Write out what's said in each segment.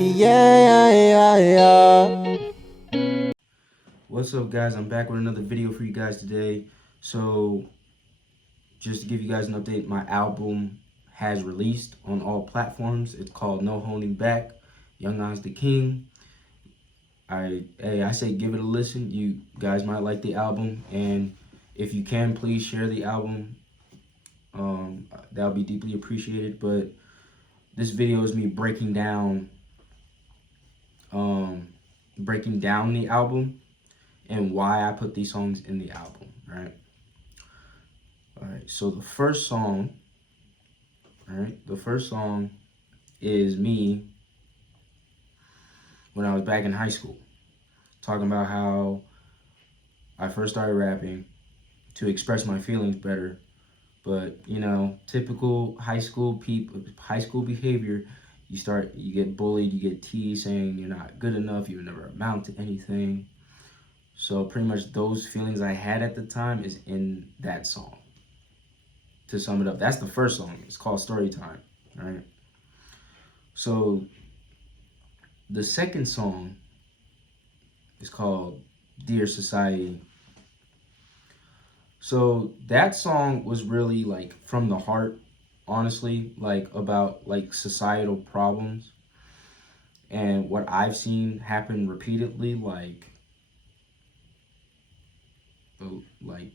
Yeah. What's up, guys? I'm back with another video for you guys today. So just to give you guys an update, my album has released on all platforms. It's called No Holding Back, Youngoztheking. I say give it a listen. You guys might like the album, and if you can, please share the album. That would be deeply appreciated. But this video is me breaking down the album and why I put these songs in the album, right? All right, so the first song is me when I was back in high school, talking about how I first started rapping to express my feelings better. But you know, typical high school behavior. You get bullied, you get teased, saying you're not good enough, you never amount to anything. So pretty much those feelings I had at the time is in that song. To sum it up, that's the first song. It's called Story Time, right? So the second song is called Dear Society. So that song was really like from the heart, honestly, like about like societal problems and what I've seen happen repeatedly, like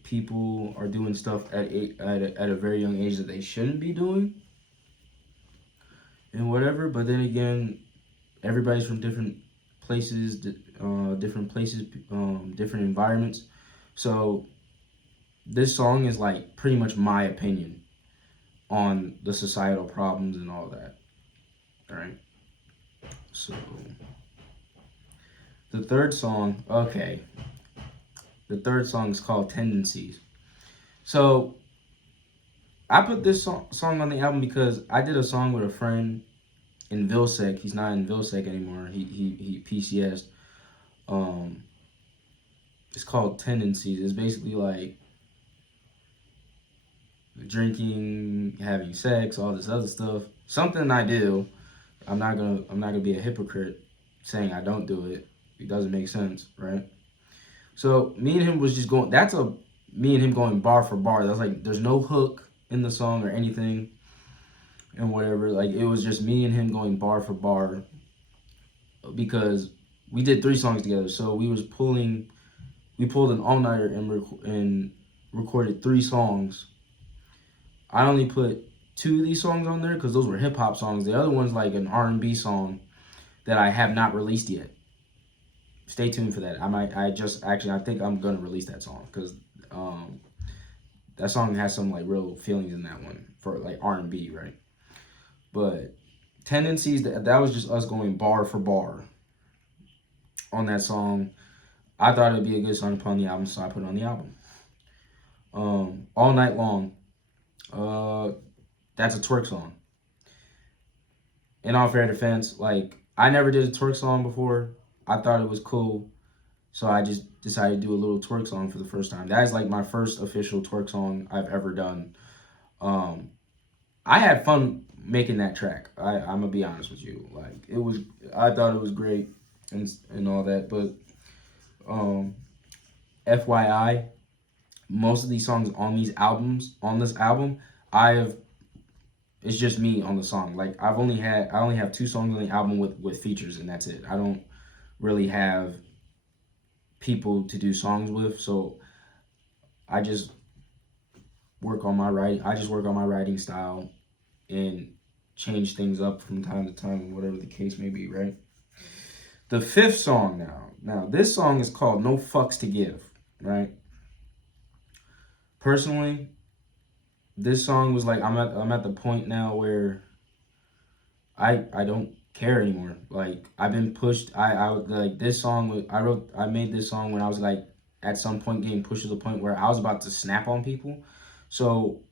people are doing stuff at a very young age that they shouldn't be doing and whatever. But then again, everybody's from different places, different environments. So this song is like pretty much my opinion on the societal problems and all that. All right. So the third song, okay. The third song is called Tendencies. So I put this song on the album because I did a song with a friend in Vilsec. He's not in Vilsec anymore. He PCS. It's called Tendencies. It's basically like drinking, having sex, all this other stuff. Something I do. I'm not gonna be a hypocrite saying I don't do it. It doesn't make sense, right? So me and him was just going. That's a me and him going bar for bar. That's like there's no hook in the song or anything, and whatever. Like it was just me and him going bar for bar because we did 3 songs together. So we pulled an all nighter and recorded 3 songs. I only put 2 of these songs on there because those were hip hop songs. The other one's like an R&B song that I have not released yet. Stay tuned for that. I think I'm gonna release that song because that song has some like real feelings in that one for like R&B, right? But Tendencies, that was just us going bar for bar on that song. I thought it'd be a good song to put on the album, so I put it on the album. All Night Long. That's a twerk song. In all fair defense, like I never did a twerk song before. I thought it was cool, so I just decided to do a little twerk song for the first time. That is like my first official twerk song I've ever done. I had fun making that track. I'm gonna be honest with you. Like I thought it was great and all that. But FYI, most of these songs on this album, it's just me on the song. Like I only have 2 songs on the album with features, and that's it. I don't really have people to do songs with, so I just work on my writing. I just work on my writing style and change things up from time to time, whatever the case may be, right? The 5th song now this song is called No Fucks to Give, right? Personally, this song was like I'm at the point now where I don't care anymore. Like I've been pushed. I like this song. I made this song when I was like at some point getting pushed to the point where I was about to snap on people. So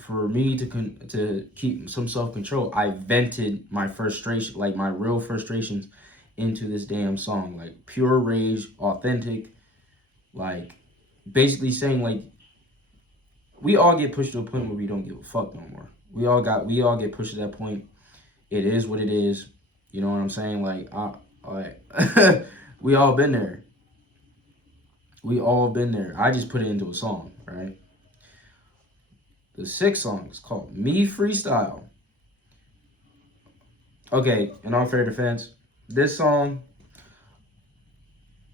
for me to keep some self control, I vented my frustration, like my real frustrations, into this damn song. Like pure rage, authentic. Like basically saying like we all get pushed to a point where we don't give a fuck no more. We all get pushed to that point, It is what it is. You know what I'm saying? Like we all been there. We all been there. I just put it into a song, right? The sixth song is called Me Freestyle. Okay, in all fair defense, this song,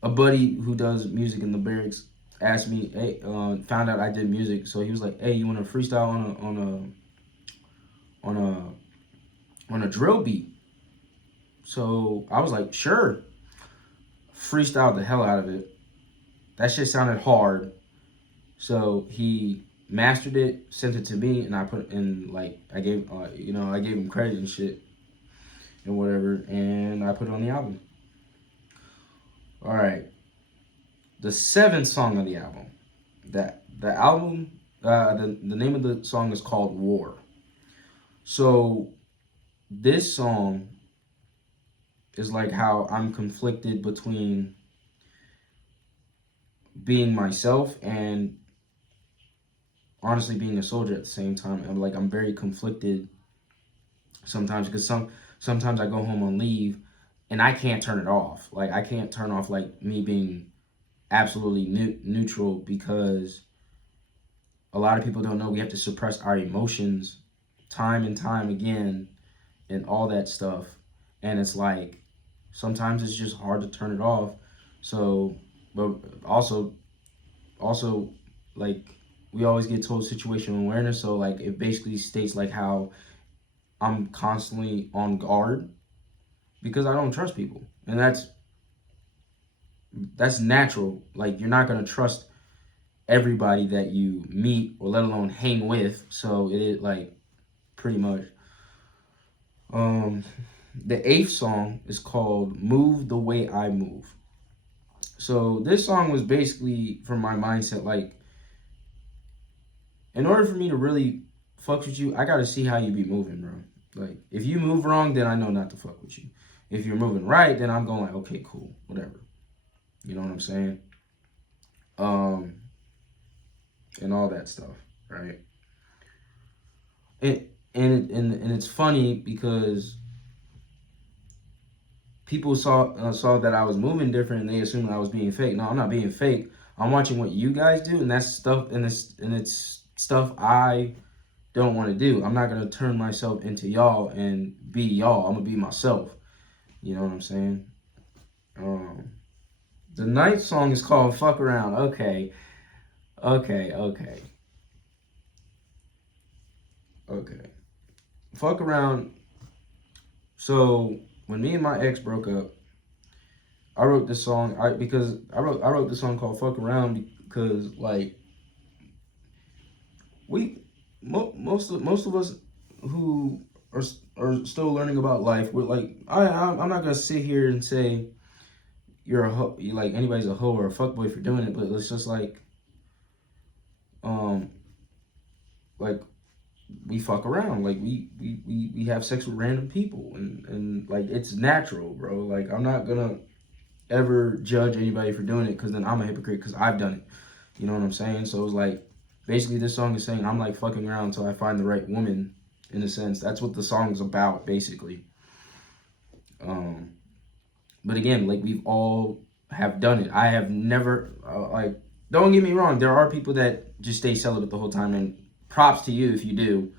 a buddy who does music in the barracks asked me, hey, found out I did music, so he was like, "Hey, you want to freestyle on a drill beat?" So I was like, "Sure." Freestyled the hell out of it. That shit sounded hard, so he mastered it, sent it to me, and I put in like I gave him credit and shit and whatever, and I put it on the album. All right, the seventh song of the album. The name of the song is called War. So this song is like how I'm conflicted between being myself and honestly being a soldier at the same time. I'm very conflicted sometimes because sometimes I go home on leave and I can't turn it off. Like I can't turn off like me being absolutely neutral because a lot of people don't know we have to suppress our emotions time and time again and all that stuff. And it's like sometimes it's just hard to turn it off. So, but also like we always get told situational awareness. So like it basically states like how I'm constantly on guard because I don't trust people, and that's natural. Like you're not gonna trust everybody that you meet or let alone hang with. So it is like pretty much. Um, the eighth song is called "Move the Way I Move." So this song was basically from my mindset. Like in order for me to really fuck with you, I gotta see how you be moving, bro. Like if you move wrong, then I know not to fuck with you. If you're moving right, then I'm going like, okay, cool, whatever. You know what I'm saying? Um, and all that stuff, right? And it's funny because people saw that I was moving different and they assumed I was being fake. No, I'm not being fake. I'm watching what you guys do, and that's stuff, and it's stuff I don't want to do. I'm not gonna turn myself into y'all and be y'all. I'm gonna be myself. You know what I'm saying? Um, the ninth song is called "Fuck Around." Okay. Okay. Fuck around. So when me and my ex broke up, I wrote this song. I wrote this song called "Fuck Around" because like we most of us who are still learning about life, we're like I'm not gonna sit here and say you're a hoe, like anybody's a hoe or a fuckboy for doing it, but it's just um like we fuck around, like we have sex with random people, and like it's natural, bro. Like I'm not gonna ever judge anybody for doing it because then I'm a hypocrite because I've done it. You know what I'm saying? So it's like basically this song is saying I'm like fucking around until I find the right woman. In a sense, that's what the song's about, basically. Um, but again, like we've all have done it. I have never like. Don't get me wrong. There are people that just stay celibate the whole time, and props to you if you do.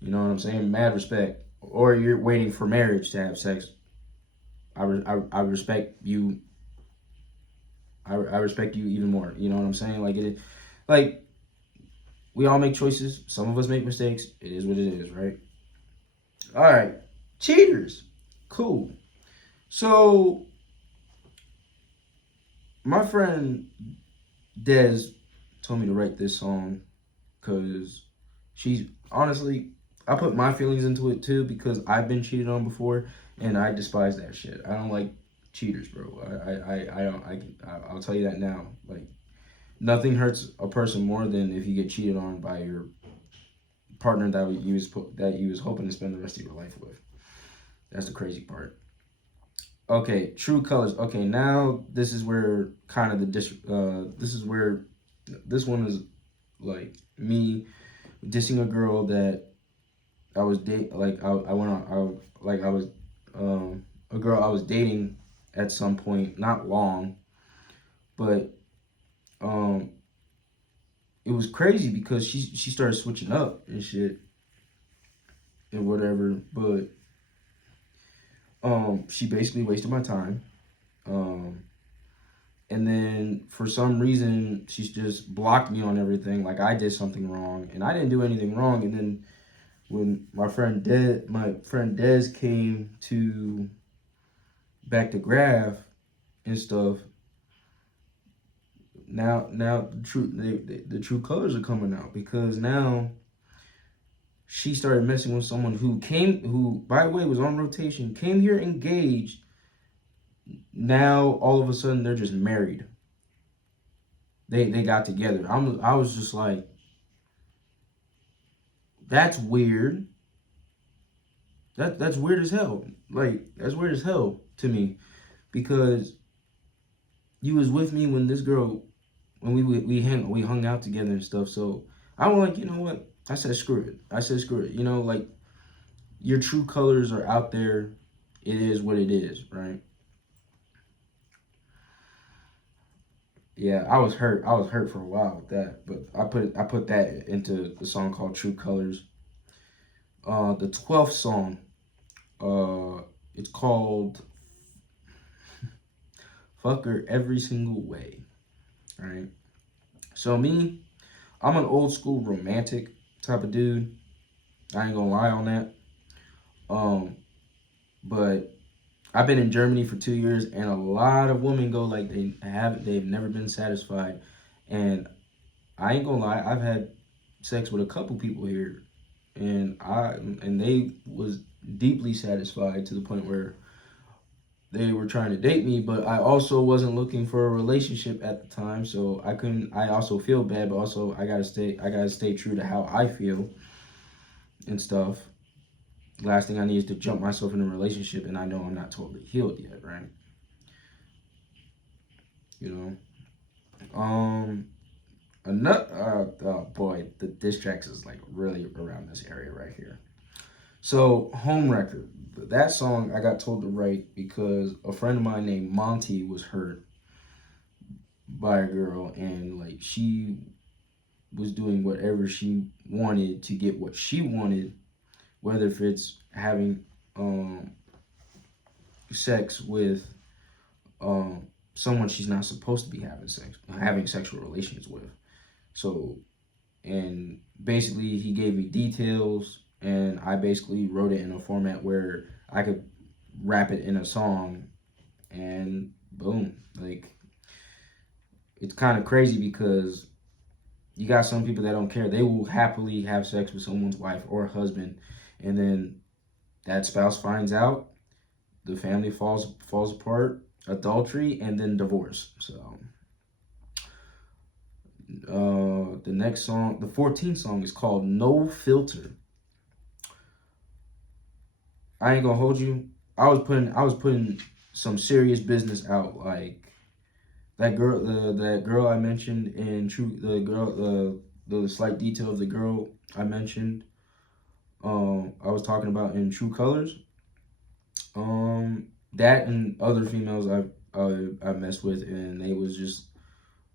You know what I'm saying? Mad respect. Or you're waiting for marriage to have sex. I respect you. I respect you even more. You know what I'm saying? Like we all make choices. Some of us make mistakes. It is what it is, right? All right, cheaters. Cool. So my friend Des told me to write this song because she's honestly, I put my feelings into it too because I've been cheated on before and I despise that shit. I don't like cheaters, bro. I don't. I'll tell you that now. Like nothing hurts a person more than if you get cheated on by your partner that you was hoping to spend the rest of your life with. That's the crazy part. Okay, true colors. Okay, now this is where kind of this is where this one is like me dissing a girl that I was date like I went on I was a girl I was dating at some point, not long, but um it was crazy because she started switching up and shit and whatever, but she basically wasted my time. Um and then for some reason she's just blocked me on everything like I did something wrong and I didn't do anything wrong. And then when my friend Des came to back to Graph and stuff, now the true colors are coming out because now she started messing with someone who by the way was on rotation, came here engaged. Now all of a sudden they're just married. They got together. I was just like, that's weird. That's weird as hell. Like that's weird as hell to me because you was with me when this girl when we hung out together and stuff. So I was like, you know what? I said screw it. I said screw it. You know, like your true colors are out there. It is what it is, right? Yeah, I was hurt. I was hurt for a while with that, but I put that into the song called True Colors. The 12th song, it's called Fuck Her Every Single Way, right? So me, I'm an old school romantic type of dude. I ain't gonna lie on that. Um, but I've been in Germany for 2 years, and a lot of women go like they've never been satisfied, and I ain't gonna lie, I've had sex with a couple people here, and they was deeply satisfied to the point where they were trying to date me, but I also wasn't looking for a relationship at the time, so I couldn't. I also feel bad, but also I gotta stay true to how I feel and stuff. Last thing I need is to jump myself in a relationship, and I know I'm not totally healed yet, right? You know. Another oh boy, the diss tracks is like really around this area right here. So Home Record, that song I got told to write because a friend of mine named Monty was hurt by a girl, and like she was doing whatever she wanted to get what she wanted, whether if it's having sex with someone she's not supposed to be having sexual relations with. So, and basically he gave me details, and I basically wrote it in a format where I could rap it in a song, and boom, like it's kind of crazy because you got some people that don't care. They will happily have sex with someone's wife or husband, and then that spouse finds out, the family falls apart, adultery, and then divorce. So the next song, the 14th song, is called No Filter. I ain't gonna hold you. I was putting some serious business out. Like that girl I mentioned in True, the slight detail of the girl I mentioned. I was talking about in True Colors. That and other females I messed with, and they was just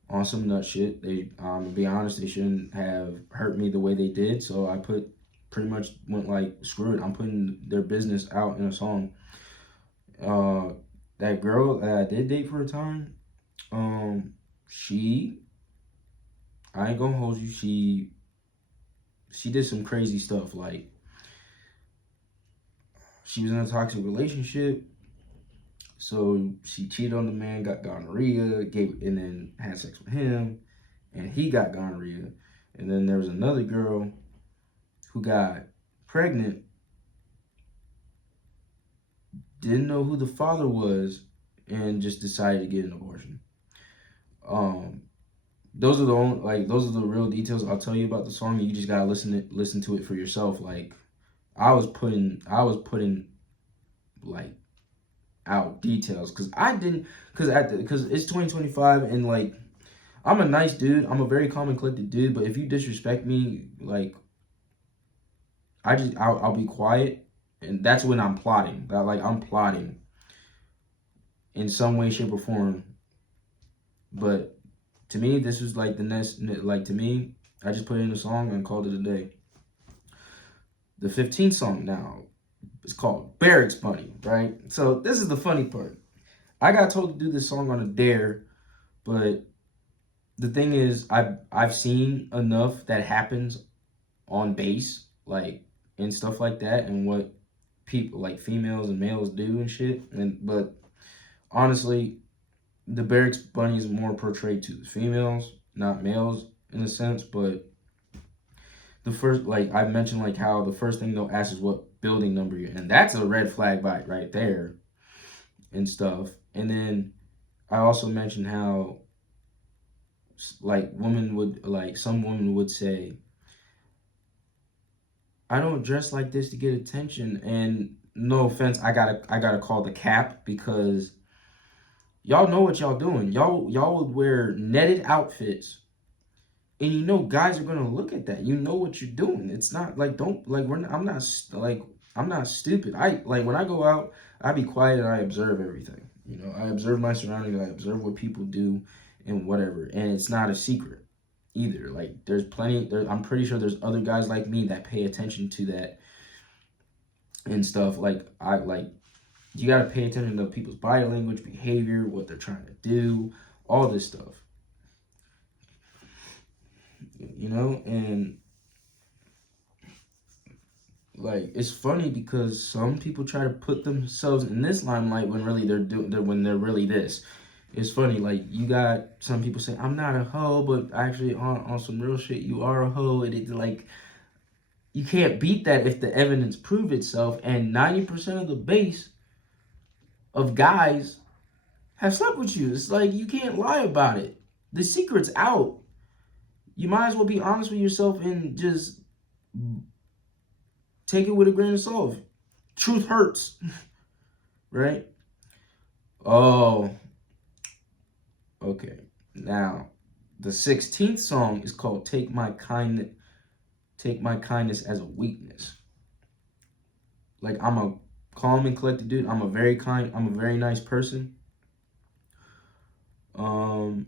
on some nut shit. They, to be honest, they shouldn't have hurt me the way they did. So I pretty much went like, screw it. I'm putting their business out in a song. Uh, that girl that I did date for a time, she, I ain't gonna hold you. She did some crazy stuff. Like she was in a toxic relationship. So she cheated on the man, got gonorrhea, and then had sex with him, and he got gonorrhea. And then there was another girl who got pregnant, didn't know who the father was, and just decided to get an abortion. Um, those are the real details I'll tell you about the song. You just gotta listen to it for yourself. Like I was putting like out details because I didn't because it's 2025 and like I'm a nice dude. I'm a very calm and collected dude. But if you disrespect me, like I'll be quiet, and that's when I'm plotting. Like I'm plotting in some way, shape, or form. But to me, this was like the next. Like to me, I just put in a song and called it a day. The 15th song now is called Barracks Bunny, right? So this is the funny part. I got told to do this song on a dare, but the thing is, I've seen enough that happens on bass, like and stuff like that, and what people like females and males do and shit. And but honestly, the Barracks Bunny is more portrayed to females, not males in a sense. But the first, like I mentioned, like how the first thing they'll ask is what building number you're in. That's a red flag bite right there and stuff. And then I also mentioned how like women would like some women would say, I don't dress like this to get attention. And no offense, I gotta call the cap because y'all know what y'all doing. Y'all would wear netted outfits, and you know guys are gonna look at that. You know what you're doing. It's not like don't like we're not, I'm not stupid. I like when I go out, I be quiet and I observe everything. You know, I observe my surroundings. I observe what people do and whatever. And it's not a secret either. Like there's plenty. I'm pretty sure there's other guys like me that pay attention to that and stuff. Like I like you gotta pay attention to people's body language, behavior, what they're trying to do, all this stuff. You know, and like it's funny because some people try to put themselves in this limelight when really when they're really this. It's funny, like you got some people say I'm not a hoe, but actually on some real shit you are a hoe, and it like you can't beat that if the evidence prove itself. And 90% of the base of guys have slept with you. It's like you can't lie about it. The secret's out. You might as well be honest with yourself and just take it with a grain of salt. Truth hurts, right? Oh, okay. Now, the 16th song is called Take My Kindness as a Weakness." Like I'm a calm and collected dude. I'm a very nice person. Um,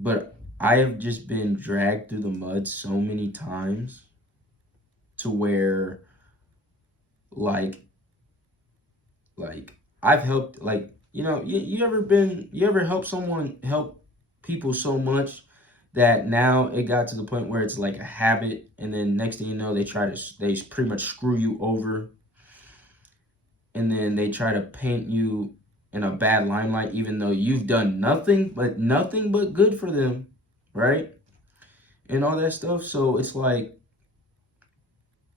but I have just been dragged through the mud so many times to where like like I've helped like you ever help someone help people so much that now it got to the point where it's like a habit, and then next thing you know they pretty much screw you over, and then they try to paint you in a bad limelight even though you've done nothing but good for them, right? And all that stuff. So it's like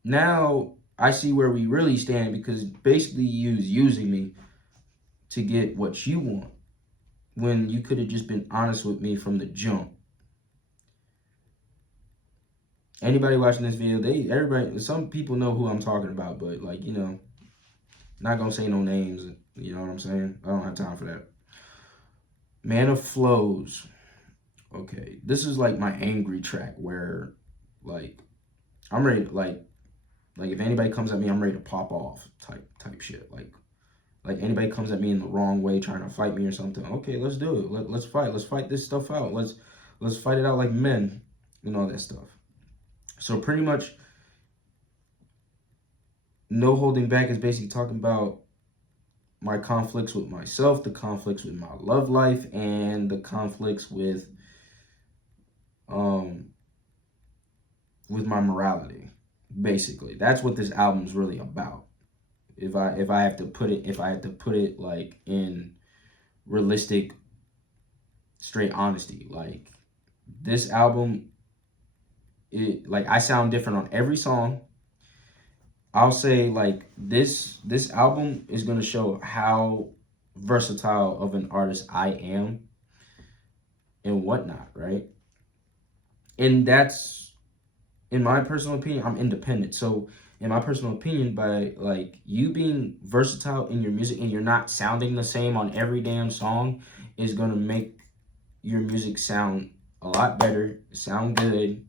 now I see where we really stand because basically you using me to get what you want when you could have just been honest with me from the jump. Anybody watching this video, some people know who I'm talking about, but like, not gonna say no names, you know what I'm saying? I don't have time for that. Man of Flows. Okay, this is like my angry track where like I'm ready to, like if anybody comes at me, I'm ready to pop off type shit. Like anybody comes at me in the wrong way trying to fight me or something. Okay, let's do it. Let's fight. Let's fight this stuff out. Let's fight it out like men and all that stuff. So pretty much no holding back is basically talking about my conflicts with myself, the conflicts with my love life, and the conflicts with my morality. Basically, that's what this album is really about. If I have to put it like in realistic, straight honesty, like this album, it like I sound different on every song. I'll say like this album is gonna show how versatile of an artist I am and whatnot, right? And that's in my personal opinion, I'm independent. So in my personal opinion, by like you being versatile in your music and you're not sounding the same on every damn song is gonna make your music sound a lot better, sound good.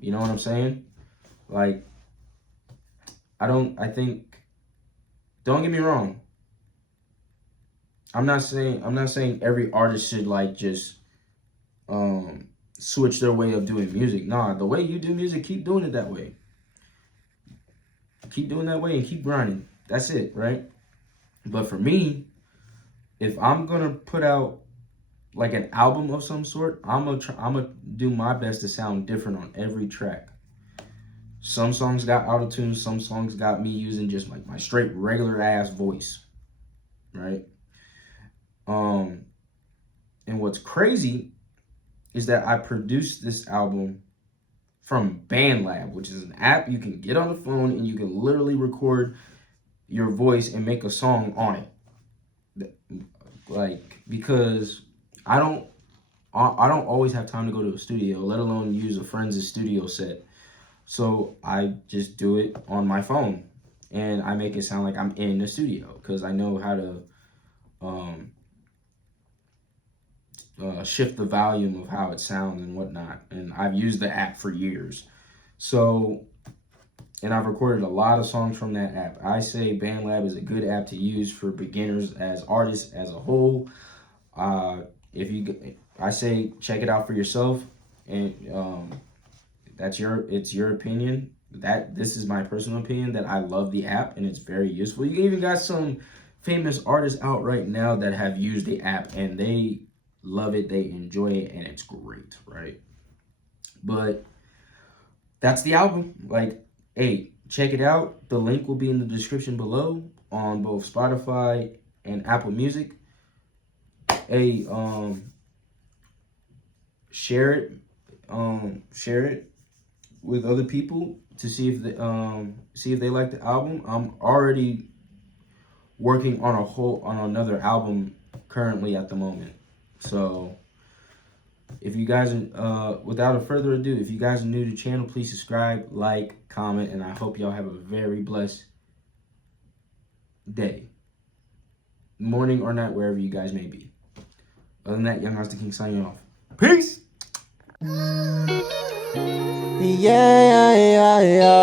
You know what I'm saying? Like, I think, don't get me wrong. I'm not saying every artist should like just switch their way of doing music. Nah, the way you do music, keep doing it that way. Keep doing that way and keep grinding. That's it, right? But for me, if I'm gonna put out like an album of some sort, I'm gonna do my best to sound different on every track. Some songs got autotune, some songs got me using just like my straight regular ass voice, right? Um, and what's crazy is that I produced this album from BandLab, which is an app you can get on the phone and you can literally record your voice and make a song on it. Like, because I don't always have time to go to a studio, let alone use a friend's studio set. So I just do it on my phone and I make it sound like I'm in the studio because I know how to shift the volume of how it sounds and whatnot. And I've used the app for years. So, and I've recorded a lot of songs from that app. I say BandLab is a good app to use for beginners as artists as a whole. I say check it out for yourself, and it's your opinion. This is my personal opinion that I love the app and it's very useful. You even got some famous artists out right now that have used the app and they love it, they enjoy it, and it's great, right? But that's the album. Like, hey, check it out. The link will be in the description below on both Spotify and Apple Music. Hey, share it. Share it with other people to see if they like the album. I'm already working on another album currently at the moment. So if you guys without further ado, if you guys are new to the channel, please subscribe, like, comment, and I hope y'all have a very blessed day, morning or night, wherever you guys may be. Other than that, Young Oz the King signing off. Peace. Yeah, yeah, yeah, yeah.